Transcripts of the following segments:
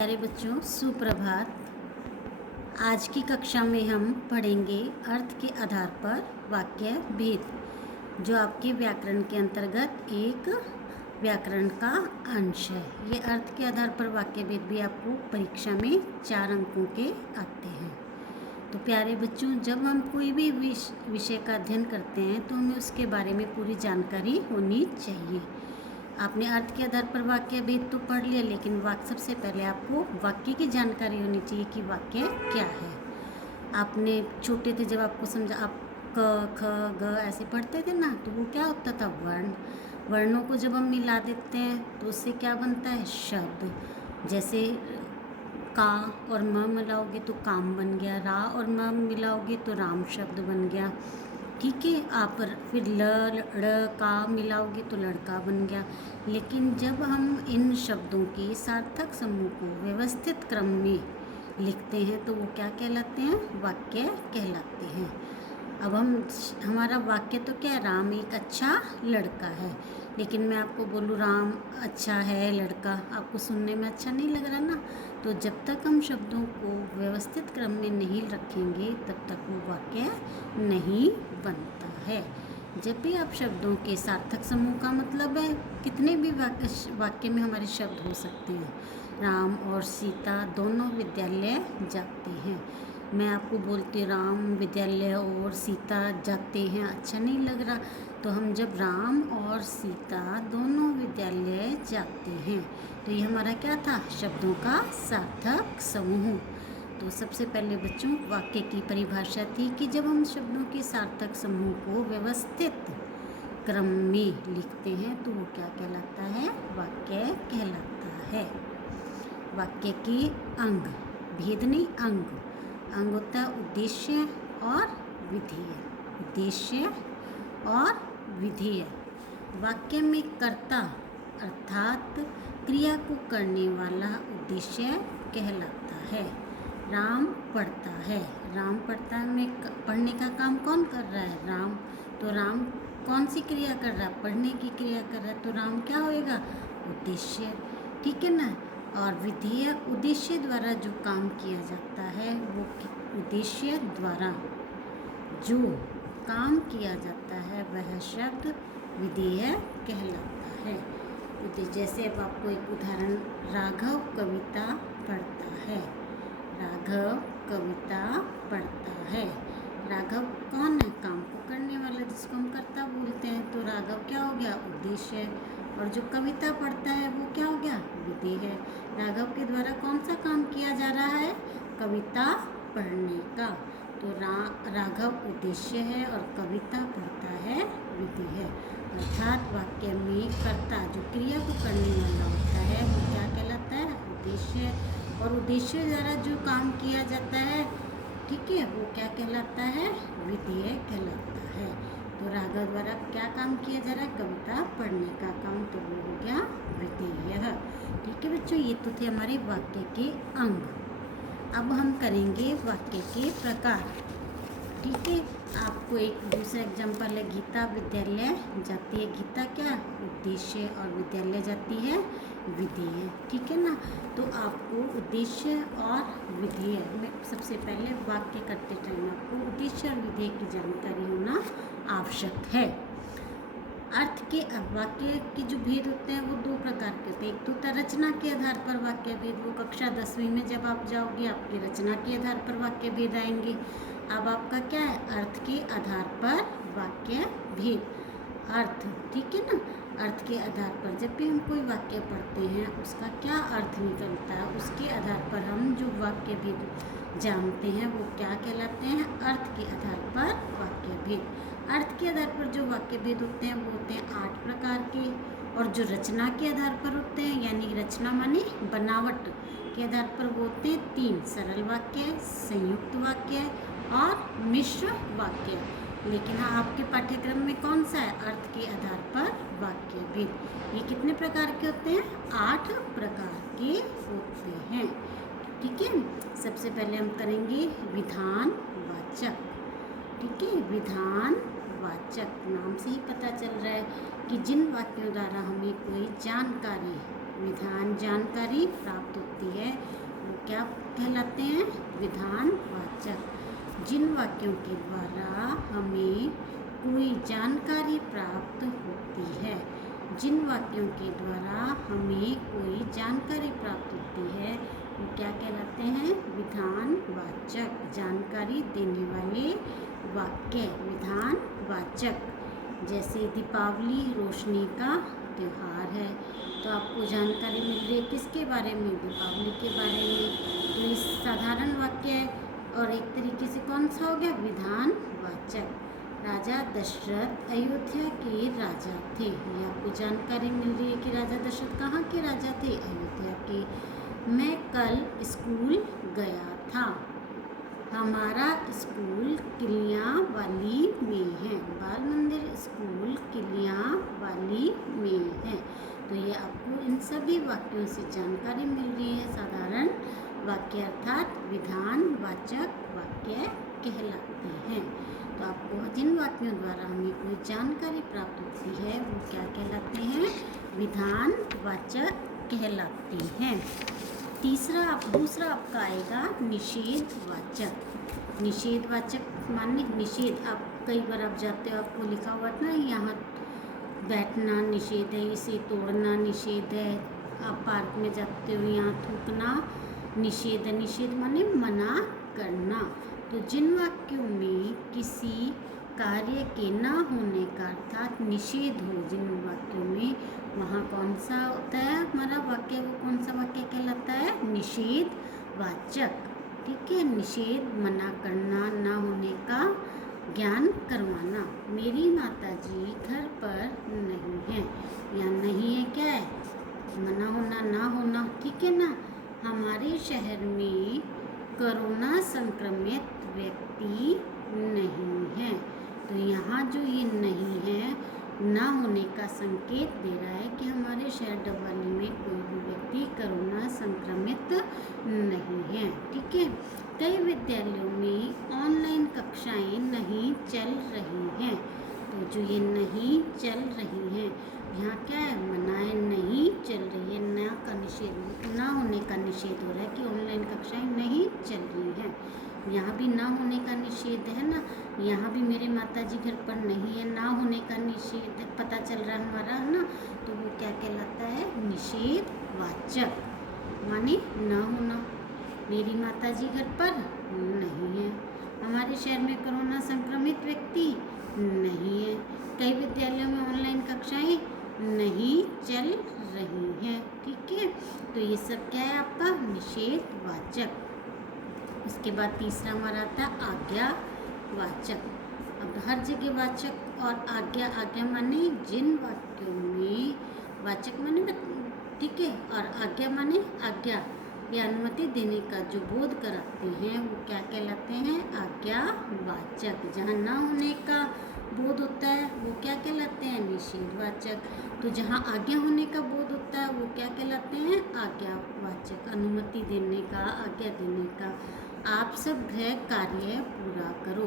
प्यारे बच्चों, सुप्रभात। आज की कक्षा में हम पढ़ेंगे अर्थ के आधार पर वाक्य भेद, जो आपके व्याकरण के अंतर्गत एक व्याकरण का अंश है। ये अर्थ के आधार पर वाक्य भेद भी आपको परीक्षा में 4 अंकों के आते हैं। तो प्यारे बच्चों, जब हम कोई भी विषय का अध्ययन करते हैं तो हमें उसके बारे में पूरी जानकारी होनी चाहिए। आपने अर्थ के आधार पर वाक्य भेद तो पढ़ लिया, लेकिन सबसे पहले आपको वाक्य की जानकारी होनी चाहिए कि वाक्य क्या है। आपने छोटे थे जब आपको समझा, आप क ख ग ऐसे पढ़ते थे ना, तो वो क्या होता था, वर्णों को जब हम मिला देते हैं तो उससे क्या बनता है, शब्द। जैसे का और म मिलाओगे तो काम बन गया, रा और म मिलाओगे तो राम शब्द बन गया। ठीक है, आप फिर ल ड़ का मिलाओगे तो लड़का बन गया। लेकिन जब हम इन शब्दों के सार्थक समूह को व्यवस्थित क्रम में लिखते हैं तो वो क्या कहलाते हैं, वाक्य कहलाते हैं। अब हमारा वाक्य तो क्या है, राम एक अच्छा लड़का है। लेकिन मैं आपको बोलूँ राम अच्छा है लड़का, आपको सुनने में अच्छा नहीं लग रहा ना। तो जब तक हम शब्दों को व्यवस्थित क्रम में नहीं रखेंगे तब तक वो वाक्य नहीं बनता है। जब भी आप शब्दों के सार्थक समूह का मतलब है, कितने भी वाक्य में हमारे शब्द हो सकते हैं। राम और सीता दोनों विद्यालय जाते हैं। मैं आपको बोलती राम विद्यालय और सीता जाते हैं, अच्छा नहीं लग रहा। तो हम जब राम और सीता दोनों विद्यालय जाते हैं, तो ये हमारा क्या था, शब्दों का सार्थक समूह। तो सबसे पहले बच्चों, वाक्य की परिभाषा थी कि जब हम शब्दों के सार्थक समूह को व्यवस्थित क्रम में लिखते हैं तो वो क्या कहलाता है, वाक्य कहलाता है। वाक्य के अंग, भेद नहीं, अंग होता है उद्देश्य और विधेय। उद्देश्य और विधेय। वाक्य में कर्ता अर्थात क्रिया को करने वाला उद्देश्य कहलाता है। राम पढ़ता है, राम पढ़ता है में पढ़ने का काम कौन कर रहा है, राम। तो राम कौन सी क्रिया कर रहा है, पढ़ने की क्रिया कर रहा है, तो राम क्या होएगा, उद्देश्य। ठीक है ना। और विधेय, उद्देश्य द्वारा जो काम किया जाता है, वो उद्देश्य द्वारा जो काम किया जाता है वह शब्द विधेय कहलाता है। जैसे अब आपको एक उदाहरण, राघव कविता पढ़ता है। राघव कविता पढ़ता है। राघव कौन है, काम को करने वाला, जिसको हम कर्ता बोलते हैं। तो राघव क्या हो गया, उद्देश्य। और जो कविता पढ़ता है वो क्या हो गया, विधेय है। राघव के द्वारा कौन सा काम किया जा रहा है, कविता पढ़ने का। तो राघव उद्देश्य है और कविता पढ़ता है विधेय है। अर्थात वाक्य में कर्ता जो क्रिया को करने वाला होता है वो क्या कहलाता है, उद्देश्य। और उद्देश्य द्वारा जो काम किया जाता है, ठीक है, वो क्या कहलाता है, विधेय कहलाता है। तो राघव द्वारा क्या काम किया जा रहा है, कविता पढ़ने का काम, तो वो हो गया विधेय। ठीक है बच्चों, ये तो थे हमारे वाक्य के अंग। अब हम करेंगे वाक्य के प्रकार। ठीक है, आपको एक दूसरा एग्जाम्पल है, गीता विद्यालय जाती है। गीता क्या, उद्देश्य, और विद्यालय जाती है विधेय। ठीक है ना। तो आपको उद्देश्य और विधेय में सबसे पहले वाक्य करते टाइम आपको उद्देश्य और विधेय की जानकारी होना आवश्यक है। अर्थ के वाक्य के जो भेद होते हैं वो 2 प्रकार के होते हैं। एक तो होता है रचना के आधार पर वाक्य भेद, वो कक्षा 10वीं में जब आप जाओगे आपकी रचना के आधार पर वाक्य भेद आएंगे। अब आपका क्या है, अर्थ के आधार पर वाक्य भेद। अर्थ, ठीक है ना, अर्थ के आधार पर जब भी हम कोई वाक्य पढ़ते हैं उसका क्या अर्थ निकलता है, उसके आधार पर हम जो वाक्य भेद जानते हैं वो क्या कहलाते हैं, अर्थ के आधार पर वाक्य भेद। अर्थ के आधार पर जो वाक्य भेद होते हैं वो होते हैं 8 प्रकार के। और जो रचना के आधार पर होते हैं, यानी रचना माने बनावट के आधार पर, वो होते हैं 3, सरल वाक्य, संयुक्त वाक्य और मिश्र वाक्य। लेकिन हाँ, आपके पाठ्यक्रम में कौन सा है, अर्थ के आधार पर वाक्य भेद। ये कितने प्रकार के होते हैं, 8 प्रकार के होते हैं। ठीक है, सबसे पहले हम करेंगे विधान वाचक। ठीक है, विधान वाचक, नाम से ही पता चल रहा है कि जिन वाक्यों द्वारा हमें कोई जानकारी विधान जानकारी प्राप्त होती है वो क्या कहलाते हैं? विधानवाचक। जिन वाक्यों के द्वारा हमें कोई जानकारी प्राप्त होती है, जिन वाक्यों के द्वारा हमें कोई जानकारी प्राप्त होती है वो क्या कहलाते हैं? विधानवाचक। जानकारी देने वाले वाक्य विधानवाचक। जैसे दीपावली रोशनी का त्योहार है, तो आपको जानकारी मिल रही है किसके बारे में? दीपावली के बारे में। तो ये साधारण वाक्य है और एक तरीके से कौन सा हो गया? विधानवाचक। राजा दशरथ अयोध्या के राजा थे, ये आपको जानकारी मिल रही है कि राजा दशरथ कहाँ के राजा थे? अयोध्या के। मैं कल स्कूल गया था, हमारा स्कूल किलियांवाली में है, बाल मंदिर स्कूल किलियांवाली में है। तो ये आपको इन सभी वाक्यों से जानकारी मिल रही है। साधारण वाक्य अर्थात विधानवाचक वाक्य कहलाते हैं। तो आपको जिन वाक्यों द्वारा हमें कोई जानकारी प्राप्त होती है वो क्या कहलाते हैं? विधानवाचक कहलाते हैं। दूसरा आपका आएगा निषेधवाचक। निषेधवाचक माने निषेध। आप कई बार आप जाते हो, आपको लिखा हुआ ना यहाँ बैठना निषेध है, इसे तोड़ना निषेध है। आप पार्क में जाते हो, यहाँ थूकना निषेध है। निषेध माने मना करना। तो जिन वाक्यों में किसी कार्य के न होने का अर्थात निषेध हो, जिन वाक्यों में, वहाँ कौन सा होता है हमारा वाक्य? वो कौन सा वाक्य कहलाता है? निषेधवाचक। ठीक है। निषेध मना करना, ना होने का ज्ञान करवाना। मेरी माताजी घर पर नहीं है, या नहीं है क्या है? मना होना, ना होना। ठीक है ना। हमारे शहर में कोरोना संक्रमित व्यक्ति नहीं है। तो यहाँ जो ये नहीं है, ना होने का संकेत दे रहा है कि हमारे शहर डबवाली में कोई भी व्यक्ति कोरोना संक्रमित नहीं है। ठीक है। कई विद्यालयों में ऑनलाइन कक्षाएं नहीं चल रही हैं। तो जो ये नहीं चल रही हैं, यहाँ क्या है? मनाएं नहीं चल रही है, ना का निषेध, ना होने का निषेध हो रहा है कि ऑनलाइन कक्षाएं नहीं चल रही हैं। यहाँ भी ना होने का निषेध है ना। यहाँ भी मेरे माताजी घर पर नहीं है, ना होने का निषेध पता चल रहा है हमारा, है ना। तो वो क्या कहलाता है? निषेधवाचक। माने ना होना। मेरी माताजी घर पर नहीं है, हमारे शहर में कोरोना संक्रमित व्यक्ति नहीं है, कई विद्यालयों में ऑनलाइन कक्षाएं नहीं चल रही हैं। ठीक है। तो ये सब क्या है आपका? निषेधवाचक। उसके बाद तीसरा हमारा आता है आज्ञावाचक। अब हर जगह वाचक और आज्ञा माने जिन वाक्यों में, वाचक माने ठीक है, और आज्ञा माने आज्ञा या अनुमति देने का जो बोध कराते हैं वो क्या कहलाते हैं? आज्ञावाचक। जहाँ ना होने का बोध होता है वो क्या कहलाते हैं? निषेधवाचक। तो जहाँ आज्ञा होने का बोध होता है वो क्या कहलाते हैं? आज्ञावाचक। अनुमति देने का, आज्ञा देने का। आप सब गृह कार्य पूरा करो।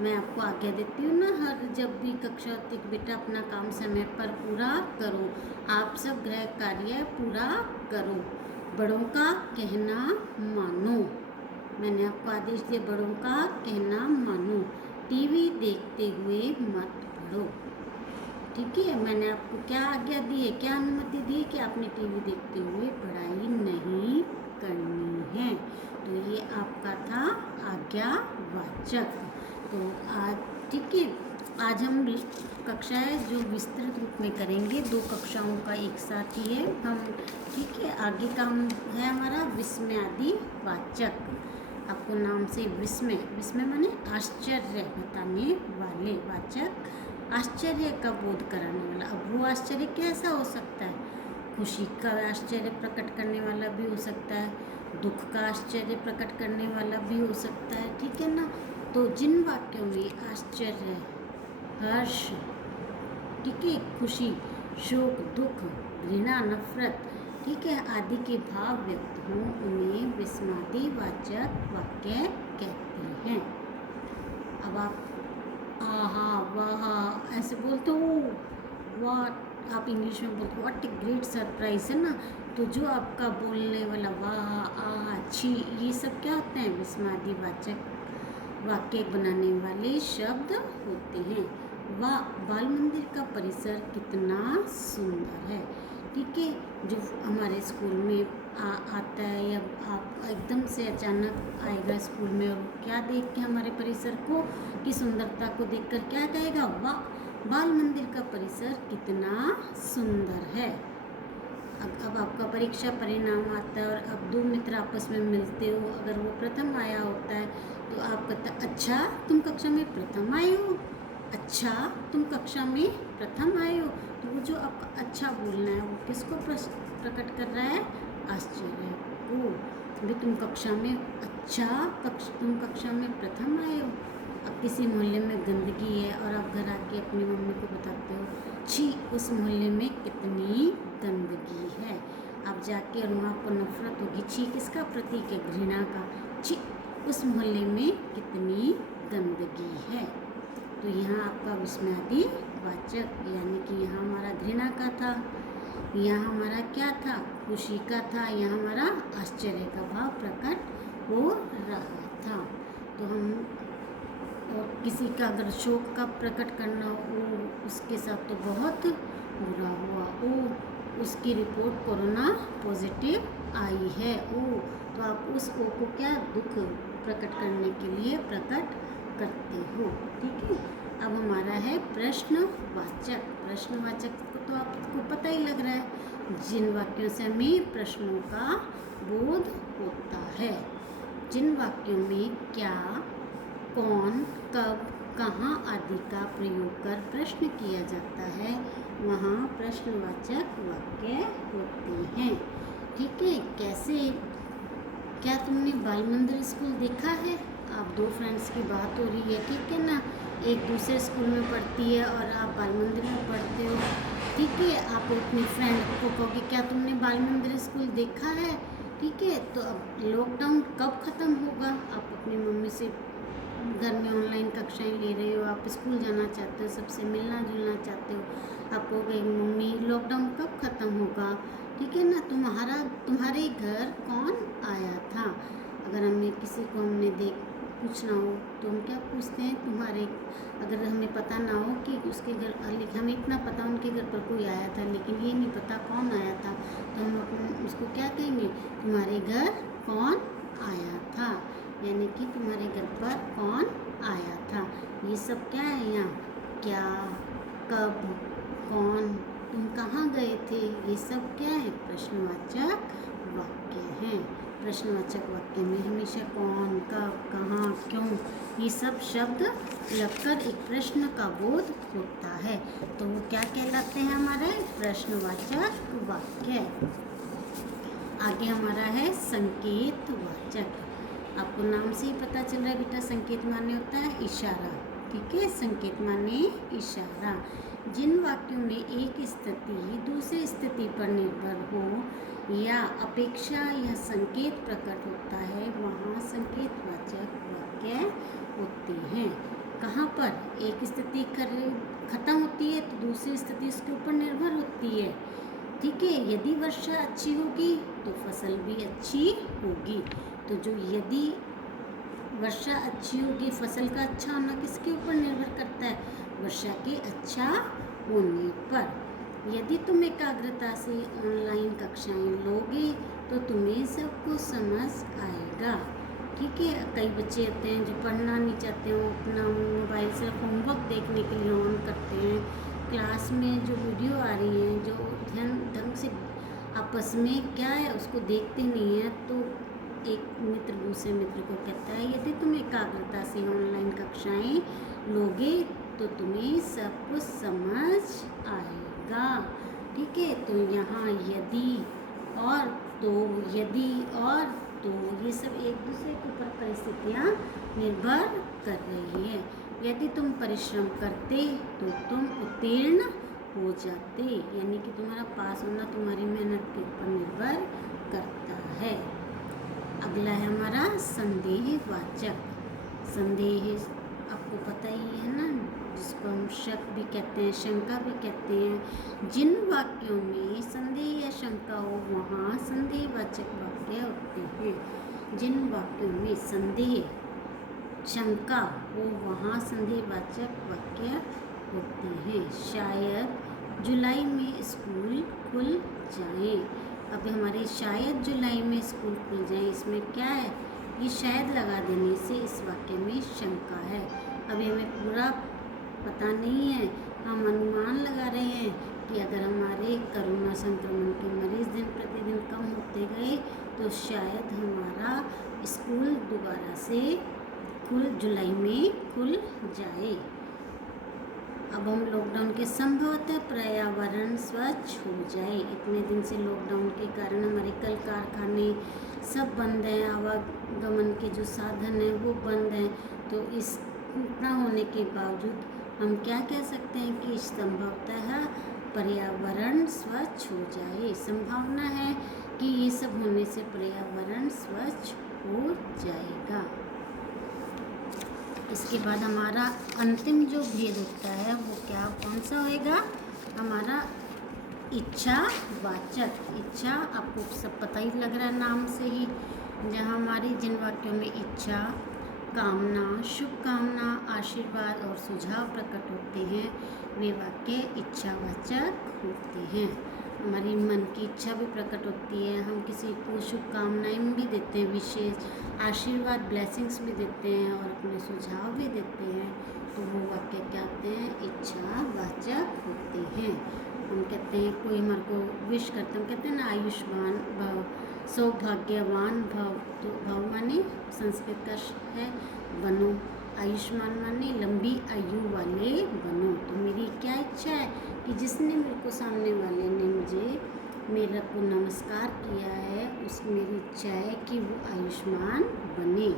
मैं आपको आज्ञा देती हूँ ना हर जब भी कक्षा होती है, बेटा अपना काम समय पर पूरा करो। आप सब गृह कार्य पूरा करो। बड़ों का कहना मानो। मैंने आपको आदेश दिया, बड़ों का कहना मानो। टीवी देखते हुए मत पढ़ो। ठीक है। मैंने आपको क्या आज्ञा दी है, क्या अनुमति दी है कि आपने टीवी देखते हुए पढ़ाई नहीं करनी है। तो ये आपका था आज्ञावाचक। तो आज ठीक है, आज हम कक्षाएं जो विस्तृत रूप में करेंगे, 2 कक्षाओं का एक साथ ही है हम। ठीक है। आगे का है हमारा विस्मयादिवाचक। आपको नाम से विस्मय माने आश्चर्य बताने वाले वाचक, आश्चर्य का बोध कराने वाला। अब वो आश्चर्य कैसा हो सकता है? खुशी का आश्चर्य प्रकट करने वाला भी हो सकता है, दुख का आश्चर्य प्रकट करने वाला भी हो सकता है। ठीक है ना। तो जिन वाक्यों में आश्चर्य, हर्ष, ठीक है, खुशी, शोक, दुख, घृणा, नफरत, ठीक है, आदि के भाव व्यक्त हों उन्हें विस्मयादिवाचक वाक्य कहते हैं। अब आप आहा वाह ऐसे बोलते हो, वाह आप इंग्लिश में बोलते व्हाट ए ग्रेट सरप्राइज है ना, तो जो आपका बोलने वाला वाह आ छी ये सब क्या होते हैं, विस्मयादि वाचक वाक्य बनाने वाले शब्द होते हैं। वाह बाल मंदिर का परिसर कितना सुंदर है। ठीक है, जो हमारे स्कूल में आता है या आप एकदम से अचानक आएगा स्कूल में और क्या देख के हमारे परिसर को की सुंदरता को देखकर क्या कहेगा, वाह बाल मंदिर का परिसर कितना सुंदर है। अब आपका परीक्षा परिणाम आता है और अब दो मित्र आपस में मिलते हो, अगर वो प्रथम आया होता है तो आप कहते अच्छा तुम कक्षा में प्रथम आए हो, अच्छा तुम कक्षा में प्रथम आए हो। तो वो जो आपका अच्छा बोलना है वो किसको प्रकट कर रहा है, आश्चर्य को। भाई तुम कक्षा में अच्छा तुम कक्षा में प्रथम आए हो। अब किसी मोहल्ले में गंदगी है और आप घर आके अपनी मम्मी को बताते हो छी उस मोहल्ले में कितनी गंदगी है। आप जाके और वहाँ आपको नफरत होगी, छी किसका प्रतीक है, घृणा का, छी उस मोहल्ले में कितनी गंदगी है। तो यहाँ आपका विस्मयादि वाचक यानी कि यहाँ हमारा घृणा का था, यहाँ हमारा क्या था, खुशी का था, यहाँ हमारा आश्चर्य का भाव प्रकट हो रहा था। तो हम और किसी का अगर शोक का प्रकट करना हो उसके साथ तो बहुत बुरा हुआ, उसकी रिपोर्ट कोरोना पॉजिटिव आई है, तो आप उस ओ को क्या दुख प्रकट करने के लिए प्रकट करते हो। ठीक है, अब हमारा है प्रश्नवाचक। प्रश्नवाचक को तो आपको पता ही लग रहा है, जिन वाक्यों से हमें प्रश्नों का बोध होता है, जिन वाक्यों में क्या, कौन, कब, कहाँ आदि का प्रयोग कर प्रश्न किया जाता है वहाँ प्रश्नवाचक वाक्य होते हैं। ठीक है, कैसे, क्या तुमने बाल मंदिर स्कूल देखा है, आप दो फ्रेंड्स की बात हो रही है, ठीक है ना, एक दूसरे स्कूल में पढ़ती है और आप बाल मंदिर में पढ़ते हो। ठीक है, आप अपनी फ्रेंड को कहोगे क्या तुमने बाल मंदिर स्कूल देखा है। ठीक है, तो अब लॉकडाउन कब ख़त्म होगा, आप अपनी मम्मी से घर में ऑनलाइन कक्षाएं ले रहे हो, आप स्कूल जाना चाहते हो, सबसे मिलना जुलना चाहते हो, आप कहोगे मम्मी लॉकडाउन कब ख़त्म होगा। ठीक है ना, तुम्हारे घर कौन आया था। अगर हमें किसी को पूछना हो तो हम क्या पूछते हैं, तुम्हारे, अगर हमें पता ना हो कि उसके घर, हमें इतना पता उनके घर पर कोई आया था लेकिन ये नहीं पता कौन आया था, तो हम उसको क्या कहेंगे, तुम्हारे घर कौन आया था, यानी कि तुम्हारे घर पर कौन आया था। ये सब क्या है यहाँ, क्या, कब, कौन, तुम कहाँ गए थे, ये सब क्या है, प्रश्नवाचक वाक्य हैं। प्रश्नवाचक वाक्य में हमेशा कौन, कब, कहाँ, क्यों ये सब शब्द लगकर एक प्रश्न का बोध होता है, तो वो क्या कहलाते हैं, हमारे प्रश्नवाचक वाक्य। आगे हमारा है संकेतवाचक। आपको नाम से ही पता चल रहा है बेटा, संकेत माने होता है इशारा। ठीक है, संकेत माने इशारा। जिन वाक्यों में एक स्थिति दूसरी स्थिति पर निर्भर हो या अपेक्षा या संकेत प्रकट होता है वहाँ संकेतवाचक वाक्य होते हैं। कहाँ पर एक स्थिति खत्म होती है तो दूसरी स्थिति उसके ऊपर निर्भर होती है। ठीक है, यदि वर्षा अच्छी होगी तो फसल भी अच्छी होगी। तो जो यदि वर्षा अच्छी होगी, फसल का अच्छा होना किसके ऊपर निर्भर करता है, वर्षा के अच्छा होने पर। यदि तुम एकाग्रता से ऑनलाइन कक्षाएं लोगे तो तुम्हें सब कुछ समझ आएगा। ठीक है, कई बच्चे होते हैं जो पढ़ना नहीं चाहते हो, अपना मोबाइल सिर्फ होमवर्क देखने के लिए ऑन करते हैं, क्लास में जो वीडियो आ रही हैं जो ध्यान ढंग से आपस में क्या है उसको देखते नहीं हैं, तो एक मित्र दूसरे मित्र को कहता है यदि तुम एकाग्रता से ऑनलाइन कक्षाएं लोगे तो तुम्हें सब कुछ समझ आएगा। ठीक है, तो यहाँ यदि और तो, यदि और तो ये सब एक दूसरे के ऊपर परिस्थितियाँ निर्भर कर रही है। यदि तुम परिश्रम करते तो तुम उत्तीर्ण हो जाते, यानी कि तुम्हारा पास होना तुम्हारी मेहनत के ऊपर निर्भर करता है। अगला है हमारा संदेहवाचक। संदेह आपको पता ही है ना, जिसको हम शक भी कहते हैं, शंका भी कहते हैं। जिन वाक्यों में संदेह या शंका हो वहाँ संदेहवाचक वाक्य होते हैं। जिन वाक्यों में संदेह शंका हो वहाँ संदेहवाचक वाक्य होते हैं। शायद जुलाई में स्कूल खुल जाए। अब हमारे शायद जुलाई में स्कूल खुल जाए, इसमें क्या है, ये शायद लगा देने से इस वाक्य में शंका है। अभी हमें पूरा पता नहीं है, हम अनुमान लगा रहे हैं कि अगर हमारे कोरोना संक्रमण के मरीज दिन प्रतिदिन कम होते गए तो शायद हमारा स्कूल दोबारा से जुलाई में खुल जाए। अब हम लॉकडाउन के संभवतः पर्यावरण स्वच्छ हो जाए। इतने दिन से लॉकडाउन के कारण हमारे कल कारखाने सब बंद हैं, आवागमन के जो साधन हैं वो बंद हैं। तो इस ना होने के बावजूद हम क्या कह सकते हैं कि संभवतः पर्यावरण स्वच्छ हो जाए। संभावना है कि ये सब होने से पर्यावरण स्वच्छ हो जाएगा। इसके बाद हमारा अंतिम जो भेद होता है वो क्या कौन सा होएगा, हमारा इच्छावाचक। इच्छा आपको सब पता ही लग रहा है नाम से ही, जहाँ हमारी जिन वाक्यों में इच्छा, कामना, शुभकामना, आशीर्वाद और सुझाव प्रकट होते हैं वे वाक्य इच्छावाचक होते हैं। हमारी मन की इच्छा भी प्रकट होती है, हम किसी को शुभकामनाएं भी देते हैं, विशेष आशीर्वाद ब्लेसिंग्स भी देते हैं और अपने सुझाव भी देते हैं, तो वो वाक्य क्या होते हैं, इच्छावाचक होते हैं। हम कहते हैं कोई हमारे को विश करते हैं, हम कहते हैं ना आयुष्मान भव, सौभाग्यवान भव। तो भव माने संस्कृत का है बनो, आयुष्मान माने लंबी आयु वाले बनो। तो मेरी क्या इच्छा है कि जिसने मेरे को सामने वाले ने मुझे मेरे को नमस्कार किया है, उस मेरी इच्छा है कि वो आयुष्मान बने।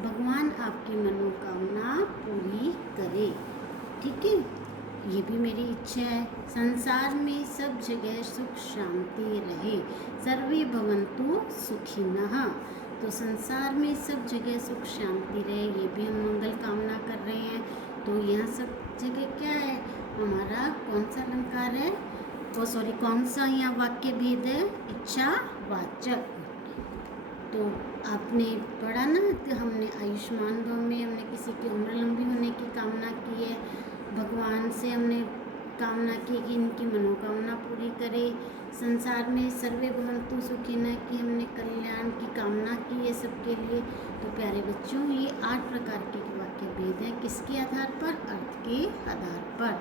भगवान आपकी मनोकामना पूरी करे, ठीक है, ये भी मेरी इच्छा है। संसार में सब जगह सुख शांति रहे, सर्वे भवन्तु सुखिनः। तो संसार में सब जगह सुख शांति रहे, ये भी हम मंगल कामना कर रहे हैं। तो यहाँ सब जगह क्या है, हमारा कौन सा अलंकार है, कौन सा यहाँ वाक्य भेद है, इच्छावाचक। तो आपने पढ़ा ना कि हमने आयुष्मान भव में हमने किसी की उम्र लंबी होने की कामना की है, भगवान से हमने कामना की कि इनकी मनोकामना पूरी करे। संसार में सर्वे भवन्तु सुखिनः कि हमने कल्याण की कामना की है सबके लिए। तो प्यारे बच्चों, ये 8 प्रकार के वाक्य भेद हैं, किसके आधार पर, अर्थ के आधार पर।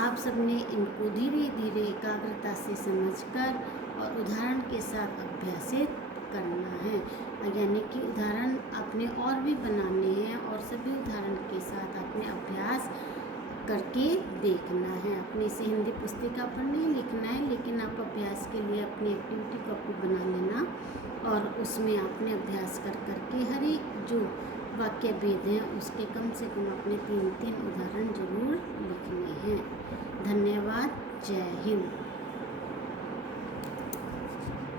आप सबने इनको धीरे धीरे एकाग्रता से समझकर और उदाहरण के साथ अभ्यासित करना है, यानी कि उदाहरण आपने और भी बनाने हैं और सभी उदाहरण के साथ आपने अभ्यास करके देखना है। अपने से हिंदी पुस्तिका पर नहीं लिखना है, लेकिन आप अभ्यास के लिए अपनी एक्टिविटी कॉपी बना लेना और उसमें आपने अभ्यास कर करके हर एक जो वाक्य भेद हैं उसके कम से कम अपने 3-3 उदाहरण जरूर लिखने हैं। धन्यवाद। जय हिंद।